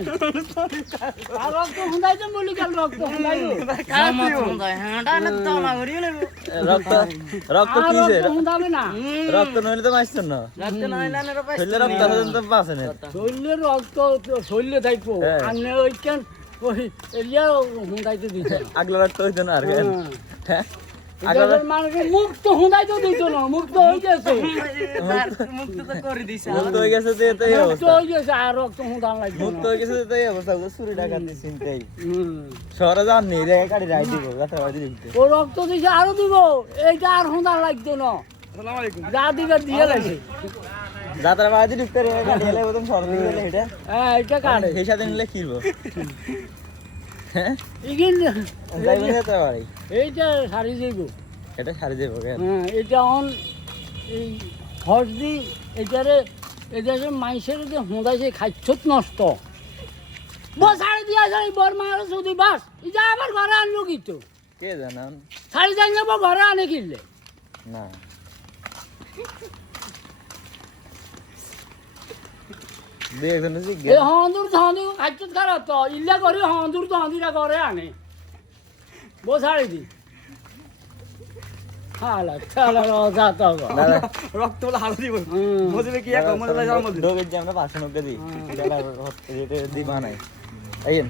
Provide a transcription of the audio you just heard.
কেন আর রক্ত হুঁদাইতে বলি কেন রক্ত হুঁদাইবো রক্ত রক্ত আর কিসে রক্ত হুঁদাবে না রক্ত নইলে তো মাইছেন না শরীরে রক্ত আছে তো বাঁচে না শরীরে রক্ত শরীরে থাকবো হ্যাঁ। আপনি ওই কেন ওই এরিয়া হুঁদাইতে দিত না আগলা রক্ত হইতো না আর কেন হ্যাঁ দেশের মানুষের মুখ তো হুঁদাইতে দিত না মুখ তো হয়ে গেছে মুক্ত হয়ে গেছে তো এটাই মুখ তো অবস্থা হয়ে গেছে আর রক্ত হুঁদান লাগবে মুক্ত না হয়ে গেছে তো এটাই অবস্থা চুরি ডাকাতি চিন্তাই হুম। শহরে যান নি রে গাড়ি রাই দিব যাত্রাবাড়ি দিতে ও রক্ত দিছে আরো দিব এইটা আর হুঁদান লাগতো না যা দিবার দিয়ে লাগছে যাত্রাবাড়ি দিতে রে গাড়ি এলে প্রথম শহরে দিকে গেলে এটা হ্যাঁ এটা কাটে সেই সাথে নিলে কিরবো হ্যাঁ ইগিন যাইবেন যাত্রাবাড়ি এইটা সারি যাইব এটা সারি দেবো কেন হ্যাঁ এটা অন এই হরদি এটারে এটারে মাইসের যে হুঁদাইছে খাইছত নষ্ট বস শাড়ি দিয়া যাই বর্মা আর যদি বাস এটা আবার ঘরে আনলো কিন্তু কে জানান শাড়ি যাই নেবো ঘরে আনে কিনলে না দুই একজন এই হন্দুর ধন্দি খাইছত খারাপ তো ইল্লা করি হন্দুর ধন্দিরা ঘরে আনে বস শাড়ি দি খালা খালা রসা তো দাদা রক্ত বলে হাল দিব হুম। বুঝবে কি এক মনে লাগে আমার মধ্যে ঢোকের যে আমরা 590 দিই এটা দি বানাই আইন